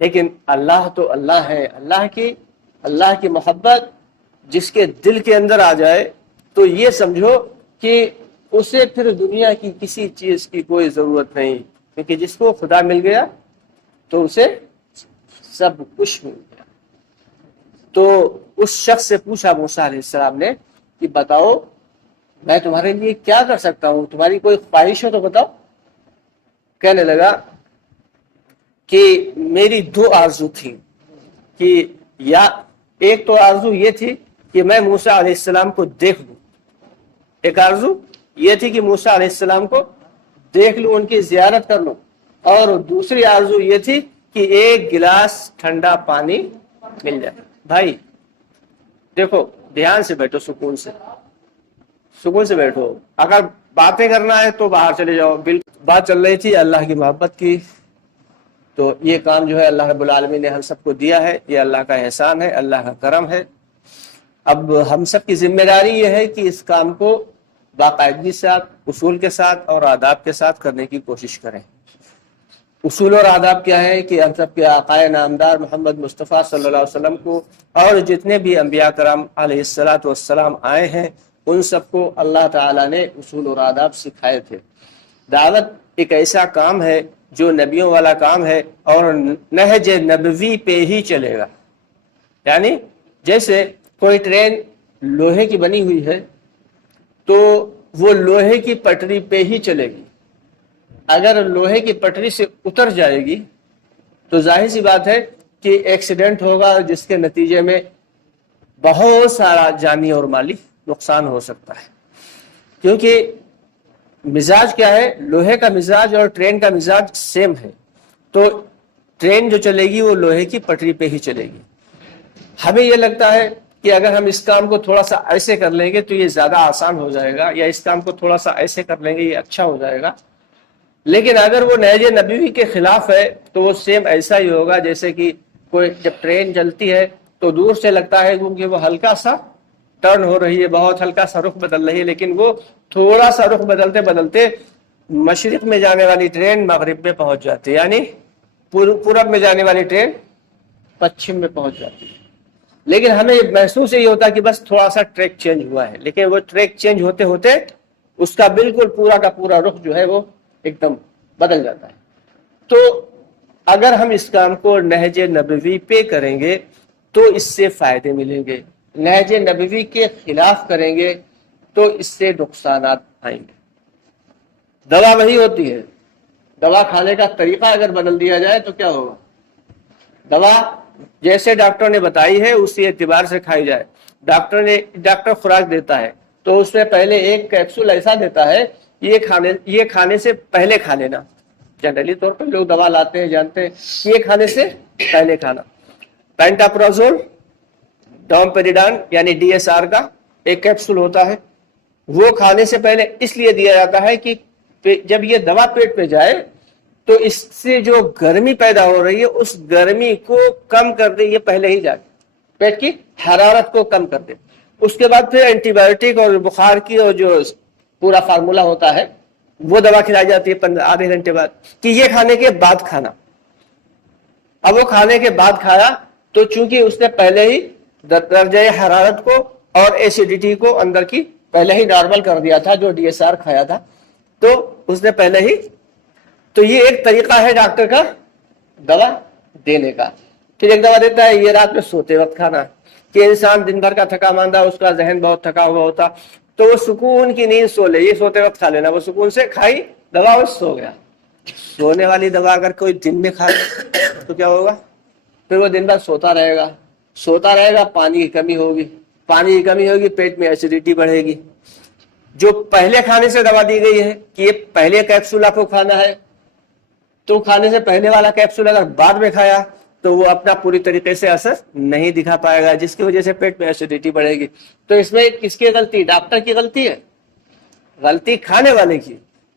لیکن اللہ تو اللہ ہے، اللہ کی محبت جس کے دل کے اندر آ جائے تو یہ سمجھو کہ اسے پھر دنیا کی کسی چیز کی کوئی ضرورت نہیں، کیونکہ جس کو خدا مل گیا تو اسے سب کچھ مل گیا۔ تو اس شخص سے پوچھا موسیٰ علیہ السلام نے کہ بتاؤ میں تمہارے لیے کیا کر سکتا ہوں، تمہاری کوئی خواہش ہو تو بتاؤ۔ کہنے لگا کہ میری دو آرزو تھی، کہ یا ایک تو آرزو یہ تھی کہ میں موسیٰ علیہ السلام کو دیکھ لوں، ایک آرزو یہ تھی کہ موسیٰ علیہ السلام کو دیکھ لوں، ان کی زیارت کر لوں، اور دوسری آرزو یہ تھی کہ ایک گلاس ٹھنڈا پانی مل جائے۔ بھائی دیکھو دھیان سے بیٹھو، سکون سے بیٹھو، اگر باتیں کرنا ہے تو باہر چلے جاؤ۔ بالکل بات چل رہی تھی اللہ کی محبت کی، تو یہ کام جو ہے اللہ رب العالمین نے ہم سب کو دیا ہے، یہ اللہ کا احسان ہے، اللہ کا کرم ہے۔ اب ہم سب کی ذمہ داری یہ ہے کہ اس کام کو باقاعدگی سے اصول کے ساتھ اور آداب کے ساتھ کرنے کی کوشش کریں۔ اصول اور آداب کیا ہے کہ ہم سب کے آقا نامدار محمد مصطفیٰ صلی اللہ علیہ وسلم کو اور جتنے بھی انبیاء کرام علیہ الصلوۃ والسلام آئے ہیں ان سب کو اللہ تعالیٰ نے اصول اور آداب سکھائے تھے۔ دعوت ایک ایسا کام ہے جو نبیوں والا کام ہے اور نہج نبوی پہ ہی چلے گا، یعنی جیسے کوئی ٹرین لوہے کی بنی ہوئی ہے تو وہ لوہے کی پٹری پہ ہی چلے گی، اگر لوہے کی پٹری سے اتر جائے گی تو ظاہر سی بات ہے کہ ایکسیڈنٹ ہوگا جس کے نتیجے میں بہت سارا جانی اور مالی نقصان ہو سکتا ہے، کیونکہ مزاج کیا ہے، لوہے کا مزاج اور ٹرین کا مزاج سیم ہے، تو ٹرین جو چلے گی وہ لوہے کی پٹری پہ ہی چلے گی۔ ہمیں یہ لگتا ہے کہ اگر ہم اس کام کو تھوڑا سا ایسے کر لیں گے تو یہ زیادہ آسان ہو جائے گا، یا اس کام کو تھوڑا سا ایسے کر لیں گے یہ اچھا ہو جائے گا، لیکن اگر وہ نہج نبوی کے خلاف ہے تو وہ سیم ایسا ہی ہوگا جیسے کہ کوئی جب ٹرین چلتی ہے تو دور سے لگتا ہے کیونکہ وہ ہلکا سا ٹرن ہو رہی ہے، بہت ہلکا سا رخ بدل رہی ہے، لیکن وہ تھوڑا سا رخ بدلتے بدلتے مشرق میں جانے والی ٹرین مغرب میں پہنچ جاتی ہے، یعنی پورب میں جانے والی ٹرین پچھم میں پہنچ جاتی ہے۔ لیکن ہمیں محسوس یہ ہوتا ہے کہ بس تھوڑا سا ٹریک چینج ہوا ہے، لیکن وہ ٹریک چینج ہوتے ہوتے اس کا بالکل پورا کا پورا رخ جو ہے وہ ایک دم بدل جاتا ہے۔ تو اگر ہم اس کام کو نہج نبوی پہ کریں گے تو اس سے فائدے ملیں گے، نہج نبوی کے خلاف کریں گے تو اس سے نقصانات آئیں گے۔ دوا وہی ہوتی ہے، دوا کھانے کا طریقہ اگر بدل دیا جائے تو کیا ہوگا؟ دوا جیسے ڈاکٹر نے بتائی ہے اسی اعتبار سے کھائی جائے۔ ڈاکٹر خوراک دیتا ہے تو اس میں پہلے ایک کیپسول ایسا دیتا ہے یہ کھانے سے پہلے کھا لینا، جنرلی طور پر لوگ دوا لاتے ہیں جانتے ہیں کہ یہ کھانے سے پہلے کھانا۔ پینٹاپرازول ڈومپیریڈان یعنی DSR کا ایک کیپسول ہوتا ہے، وہ کھانے سے پہلے اس لیے دیا جاتا ہے کہ جب یہ دوا پیٹ پہ جائے تو اس سے جو گرمی پیدا ہو رہی ہے اس گرمی کو کم کر دے، یہ پہلے ہی جائے پیٹ کی حرارت کو کم کر دے۔ اس کے بعد پھر اینٹی بایوٹک اور بخار کی اور جو پورا فارمولا ہوتا ہے وہ دوا کھلائی جاتی ہے آدھے گھنٹے بعد، کہ یہ کھانے کے بعد کھانا۔ اب وہ کھانے کے بعد کھایا تو چونکہ اس نے پہلے ہی درجہ حرارت کو اور ایسیڈیٹی کو اندر کی پہلے ہی نارمل کر دیا تھا جو DSR کھایا تھا، تو اس نے پہلے ہی، تو یہ ایک طریقہ ہے ڈاکٹر کا دوا دینے کا۔ پھر ایک دوا دیتا ہے یہ رات میں سوتے وقت کھانا، کہ انسان دن بھر کا تھکا ماندہ، اس کا ذہن بہت تھکا ہوا ہوتا تو وہ سکون کی نیند سو لے، یہ سوتے وقت کھا لینا، وہ سکون سے کھائی دوا اور سو گیا۔ سونے والی دوا اگر کوئی دن میں کھا لے تو کیا ہوگا؟ پھر وہ دن بھر سوتا رہے گا، پانی کی کمی ہوگی، پیٹ میں ایسیڈیٹی بڑھے گی۔ جو پہلے کھانے سے دوا دی گئی ہے کہ یہ پہلے کیپسول آپ کو کھانا ہے، تو کھانے سے پہلے والا کیپسول اگر بعد میں کھایا تو وہ اپنا پوری طریقے سے اثر نہیں دکھا پائے گا، جس کی وجہ سے پیٹ میں ایسیڈیٹی بڑھے گی۔ تو اس میں کس کی غلطی؟ ڈاکٹر کی غلطی ہے؟ غلطی کھانے والے کی۔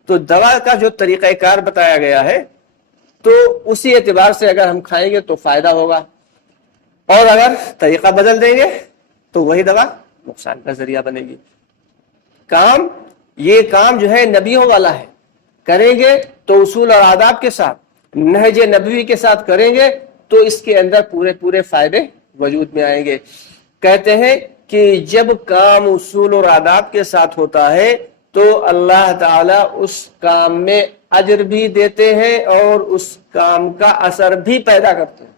تو دوا کا جو طریقہ کار بتایا گیا ہے تو اسی اعتبار سے اگر ہم کھائیں گے تو فائدہ ہوگا، اور اگر طریقہ بدل دیں گے تو وہی دوا نقصان کا ذریعہ بنے گی۔ یہ کام جو ہے نبیوں والا ہے، کریں گے تو اصول اور آداب کے ساتھ نہج نبوی کے ساتھ کریں گے تو اس کے اندر پورے پورے فائدے وجود میں آئیں گے۔ کہتے ہیں کہ جب کام اصول اور آداب کے ساتھ ہوتا ہے تو اللہ تعالیٰ اس کام میں اجر بھی دیتے ہیں اور اس کام کا اثر بھی پیدا کرتے ہیں۔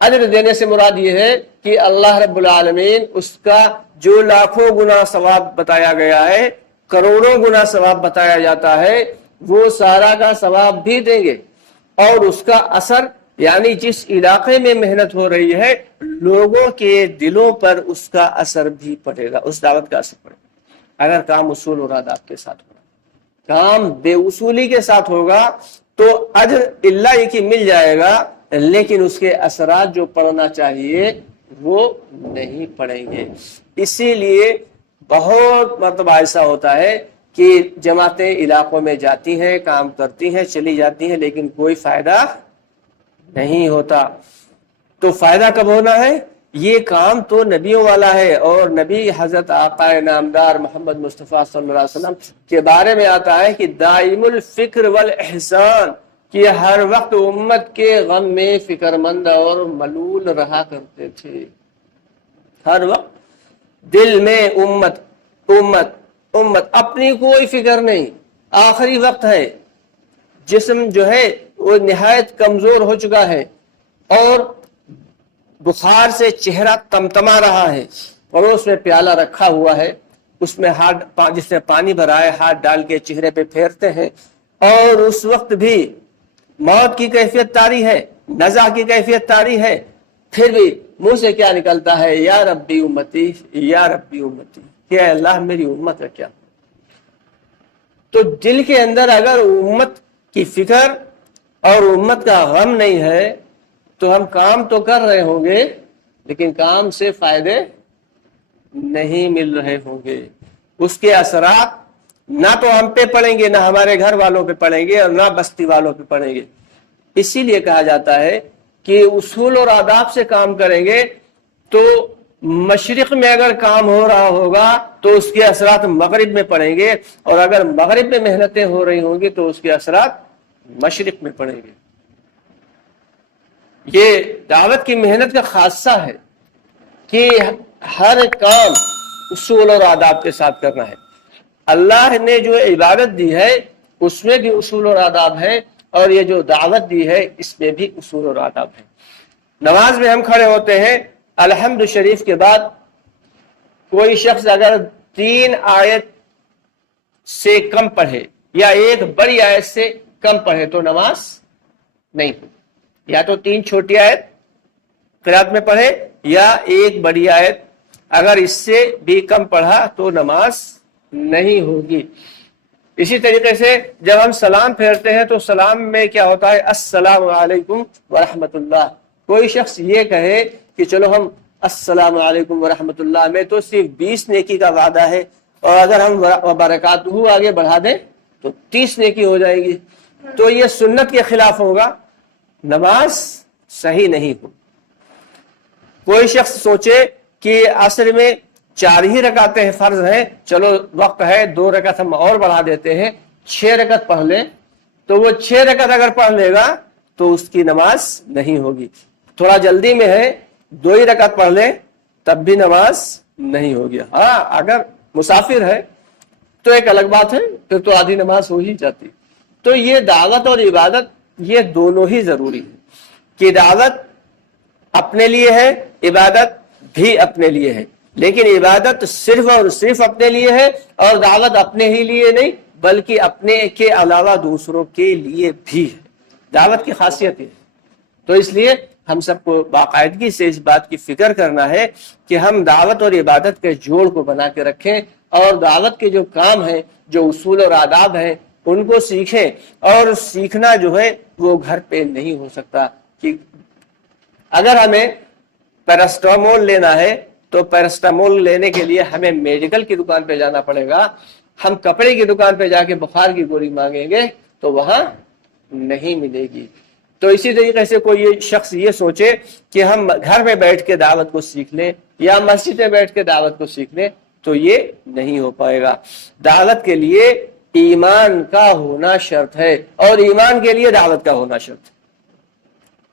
اجر دینے سے مراد یہ ہے کہ اللہ رب العالمین اس کا جو لاکھوں گنا ثواب بتایا گیا ہے، کروڑوں گنا ثواب بتایا جاتا ہے، وہ سارا کا ثواب بھی دیں گے، اور اس کا اثر یعنی جس علاقے میں محنت ہو رہی ہے لوگوں کے دلوں پر اس کا اثر بھی پڑے گا، اس دعوت کا اثر پڑے گا۔ اگر کام اصول اور آداب کے ساتھ ہوگا، کام بے اصولی کے ساتھ ہوگا تو اجر اللہ یہ کہ مل جائے گا، لیکن اس کے اثرات جو پڑنا چاہیے وہ نہیں پڑیں گے۔ اسی لیے بہت مرتبہ ایسا ہوتا ہے کہ جماعتیں علاقوں میں جاتی ہیں، کام کرتی ہیں، چلی جاتی ہیں، لیکن کوئی فائدہ نہیں ہوتا۔ تو فائدہ کب ہونا ہے؟ یہ کام تو نبیوں والا ہے، اور نبی حضرت آقا نامدار محمد مصطفیٰ صلی اللہ علیہ وسلم کے بارے میں آتا ہے کہ دائم الفکر والاحسان، کہ ہر وقت امت کے غم میں فکر مند اور ملول رہا کرتے تھے۔ ہر وقت دل میں امت امت امت، اپنی کوئی فکر نہیں۔ آخری وقت ہے، جسم جو ہے وہ نہایت کمزور ہو چکا ہے، اور بخار سے چہرہ تمتما رہا ہے، پڑوس میں پیالہ رکھا ہوا ہے، اس میں جس میں پانی بھرا ہے ہاتھ ڈال کے چہرے پہ پھیرتے ہیں، اور اس وقت بھی موت کی کیفیت طاری ہے، نزع کی کیفیت طاری ہے، پھر بھی منہ سے کیا نکلتا ہے؟ یا ربی امتی یا ربی امتی، کہ اے اللہ میری امت کا کیا؟ تو دل کے اندر اگر امت کی فکر اور امت کا غم نہیں ہے تو ہم کام تو کر رہے ہوں گے لیکن کام سے فائدے نہیں مل رہے ہوں گے، اس کے اثرات نہ تو ہم پہ پڑیں گے، نہ ہمارے گھر والوں پہ پڑیں گے، اور نہ بستی والوں پہ پڑیں گے۔ اسی لیے کہا جاتا ہے کہ اصول اور آداب سے کام کریں گے تو مشرق میں اگر کام ہو رہا ہوگا تو اس کے اثرات مغرب میں پڑیں گے، اور اگر مغرب میں محنتیں ہو رہی ہوں گی تو اس کے اثرات مشرق میں پڑیں گے۔ یہ دعوت کی محنت کا خاصہ ہے کہ ہر کام اصول اور آداب کے ساتھ کرنا ہے۔ اللہ نے جو عبادت دی ہے اس میں بھی اصول اور آداب ہے، اور یہ جو دعوت دی ہے اس میں بھی اصول اور آداب ہے۔ نماز میں ہم کھڑے ہوتے ہیں، الحمد شریف کے بعد کوئی شخص اگر 3 آیت سے کم پڑھے یا ایک بڑی آیت سے کم پڑھے تو نماز نہیں ہوگی، یا تو 3 چھوٹی آیت قرات میں پڑھے یا ایک بڑی آیت، اگر اس سے بھی کم پڑھا تو نماز نہیں ہوگی۔ اسی طریقے سے جب ہم سلام پھیرتے ہیں تو سلام میں کیا ہوتا ہے؟ السلام علیکم ورحمۃ اللہ۔ کوئی شخص یہ کہے کہ چلو ہم السلام علیکم ورحمۃ اللہ میں تو صرف 20 نیکی کا وعدہ ہے، اور اگر ہم وبرکاتہ آگے بڑھا دیں تو 30 نیکی ہو جائے گی، تو یہ سنت کے خلاف ہوگا، نماز صحیح نہیں ہو۔ کوئی شخص سوچے کہ عصر میں 4 ہی رکعتیں فرض ہیں، چلو وقت ہے 2 رکعت ہم اور بڑھا دیتے ہیں، 6 رکعت پڑھ لیں، تو وہ 6 رکعت اگر پڑھ لے گا تو اس کی نماز نہیں ہوگی۔ تھوڑا جلدی میں ہے 2 ہی رکعت پڑھ لیں تب بھی نماز نہیں ہوگی۔ ہاں اگر مسافر ہے تو ایک الگ بات ہے، پھر تو آدھی نماز ہو ہی جاتی۔ تو یہ دعوت اور عبادت یہ دونوں ہی ضروری ہے، کہ دعوت اپنے لیے ہے، عبادت بھی اپنے لیے ہے، لیکن عبادت صرف اور صرف اپنے لیے ہے، اور دعوت اپنے ہی لیے نہیں بلکہ اپنے کے علاوہ دوسروں کے لیے بھی ہے۔ دعوت کی خاصیت ہے، تو اس لیے ہم سب کو باقاعدگی سے اس بات کی فکر کرنا ہے کہ ہم دعوت اور عبادت کے جوڑ کو بنا کے رکھیں، اور دعوت کے جو کام ہیں، جو اصول اور آداب ہیں، ان کو سیکھیں۔ اور سیکھنا جو ہے وہ گھر پہ نہیں ہو سکتا، کہ اگر ہمیں پیراسٹامول لینا ہے تو پیراسٹامول لینے کے لیے ہمیں میڈیکل کی دکان پہ جانا پڑے گا، ہم کپڑے کی دکان پہ جا کے بخار کی گولی مانگیں گے تو وہاں نہیں ملے گی۔ تو اسی طریقے سے کوئی شخص یہ سوچے کہ ہم گھر میں بیٹھ کے دعوت کو سیکھ لیں یا مسجد میں بیٹھ کے دعوت کو سیکھ لیں تو یہ نہیں ہو پائے گا۔ دعوت کے لیے ایمان کا ہونا شرط ہے، اور ایمان کے لیے دعوت کا ہونا شرط ہے۔